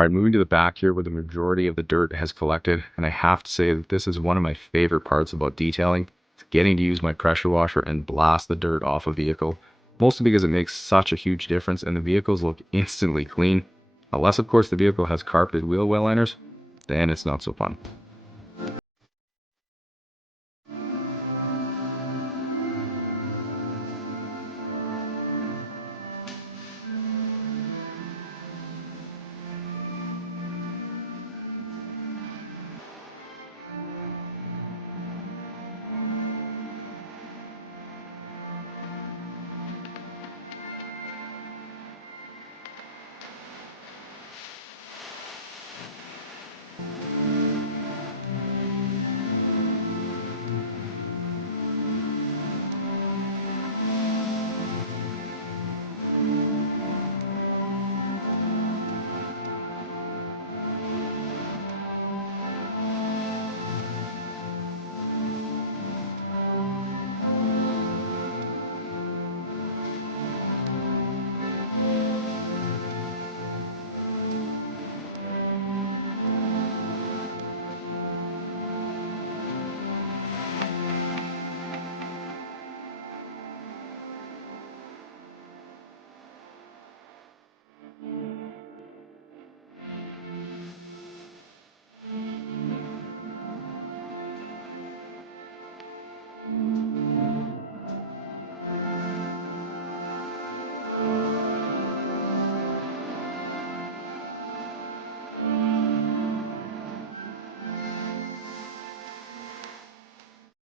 All right, moving to the back here where the majority of the dirt has collected, and I have to say that this is one of my favorite parts about detailing. It's getting to use my pressure washer and blast the dirt off a vehicle, mostly because it makes such a huge difference and the vehicles look instantly clean. Unless of course the vehicle has carpeted wheel well liners, then it's not so fun.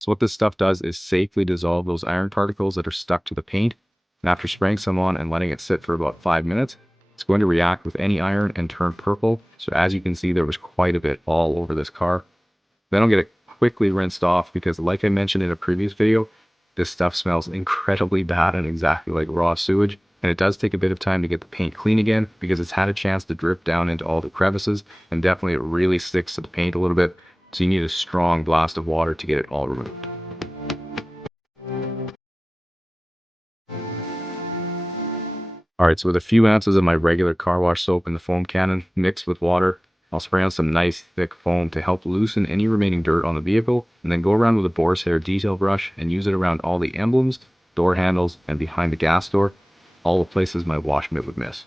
So what this stuff does is safely dissolve those iron particles that are stuck to the paint. And after spraying some on and letting it sit for about 5 minutes, it's going to react with any iron and turn purple. So as you can see, there was quite a bit all over this car. Then I'll get it quickly rinsed off because like I mentioned in a previous video, this stuff smells incredibly bad and exactly like raw sewage. And it does take a bit of time to get the paint clean again because it's had a chance to drip down into all the crevices, and definitely it really sticks to the paint a little bit. So you need a strong blast of water to get it all removed. All right, so with a few ounces of my regular car wash soap in the foam cannon mixed with water, I'll spray on some nice thick foam to help loosen any remaining dirt on the vehicle, and then go around with a boar's hair detail brush and use it around all the emblems, door handles, and behind the gas door, all the places my wash mitt would miss.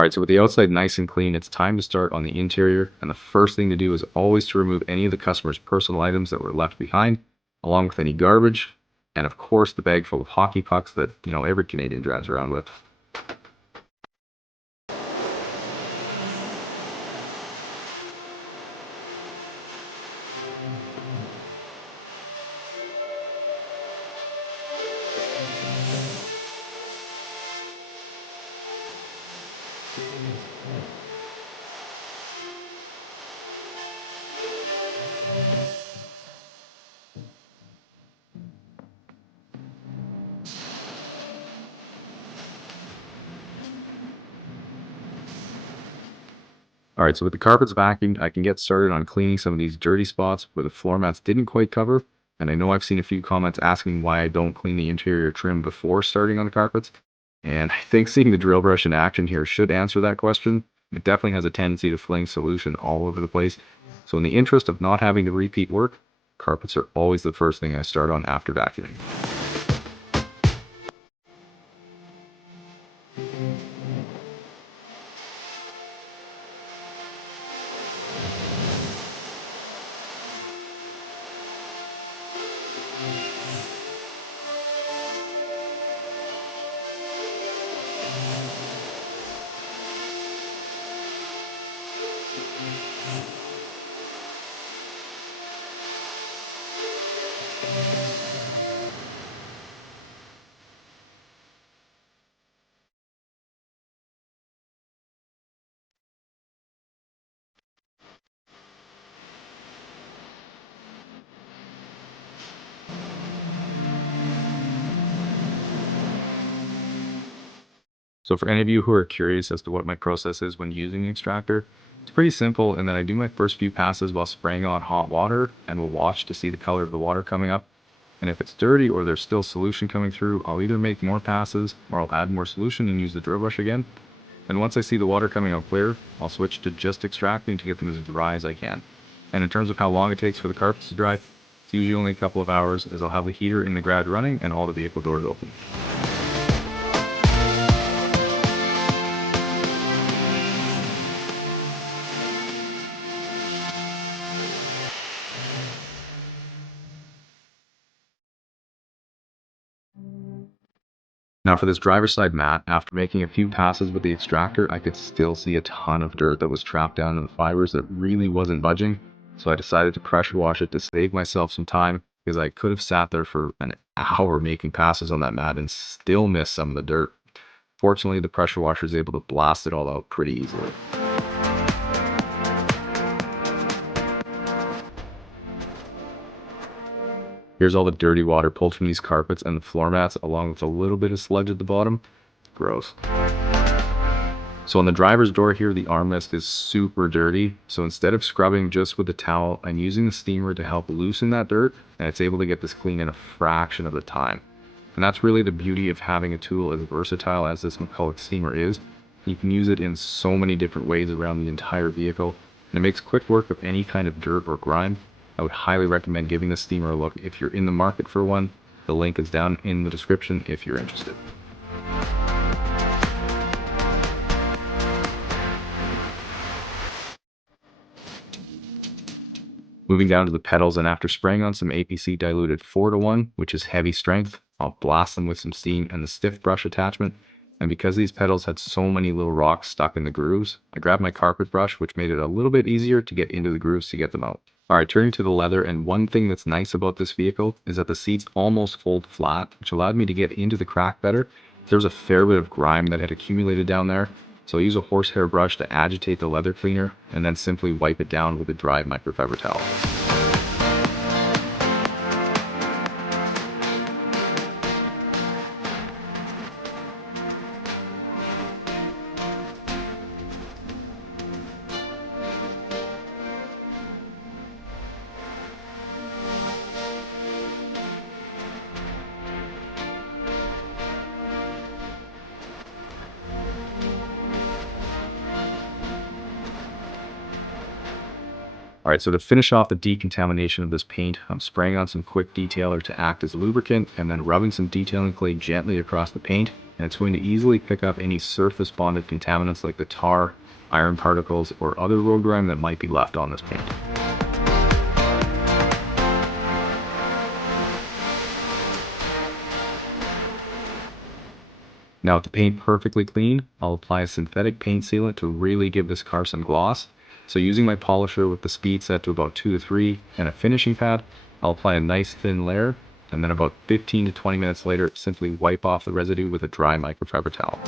All right, so with the outside nice and clean, it's time to start on the interior. And the first thing to do is always to remove any of the customer's personal items that were left behind, along with any garbage, and of course the bag full of hockey pucks that, every Canadian drives around with. All right, so with the carpets vacuumed, I can get started on cleaning some of these dirty spots where the floor mats didn't quite cover. And I know I've seen a few comments asking why I don't clean the interior trim before starting on the carpets. And I think seeing the drill brush in action here should answer that question. It definitely has a tendency to fling solution all over the place. So in the interest of not having to repeat work, carpets are always the first thing I start on after vacuuming. So for any of you who are curious as to what my process is when using the extractor, it's pretty simple in that I do my first few passes while spraying on hot water and will watch to see the color of the water coming up. And if it's dirty or there's still solution coming through, I'll either make more passes or I'll add more solution and use the drill brush again. And once I see the water coming out clear, I'll switch to just extracting to get them as dry as I can. And in terms of how long it takes for the carpets to dry, it's usually only a couple of hours, as I'll have the heater in the garage running and all the vehicle doors open. Now for this driver's side mat, after making a few passes with the extractor, I could still see a ton of dirt that was trapped down in the fibers that really wasn't budging. So I decided to pressure wash it to save myself some time, because I could have sat there for an hour making passes on that mat and still miss some of the dirt. Fortunately, the pressure washer is able to blast it all out pretty easily. Here's all the dirty water pulled from these carpets and the floor mats, along with a little bit of sludge at the bottom. Gross. So on the driver's door here, the armrest is super dirty. So instead of scrubbing just with the towel, I'm using the steamer to help loosen that dirt, and it's able to get this clean in a fraction of the time. And that's really the beauty of having a tool as versatile as this McCulloch steamer is. You can use it in so many different ways around the entire vehicle, and it makes quick work of any kind of dirt or grime. I would highly recommend giving the steamer a look if you're in the market for one. The link is down in the description if you're interested. Moving down to the pedals, and after spraying on some APC diluted 4:1, which is heavy strength, I'll blast them with some steam and the stiff brush attachment. And because these pedals had so many little rocks stuck in the grooves, I grabbed my carpet brush, which made it a little bit easier to get into the grooves to get them out. Alright, turning to the leather, and one thing that's nice about this vehicle is that the seats almost fold flat, which allowed me to get into the crack better. There's a fair bit of grime that had accumulated down there, so I use a horsehair brush to agitate the leather cleaner and then simply wipe it down with a dry microfiber towel. Alright, so to finish off the decontamination of this paint, I'm spraying on some quick detailer to act as a lubricant and then rubbing some detailing clay gently across the paint, and it's going to easily pick up any surface bonded contaminants like the tar, iron particles, or other road grime that might be left on this paint. Now with the paint perfectly clean, I'll apply a synthetic paint sealant to really give this car some gloss. So using my polisher with the speed set to about 2 to 3 and a finishing pad, I'll apply a nice thin layer, and then about 15 to 20 minutes later, simply wipe off the residue with a dry microfiber towel.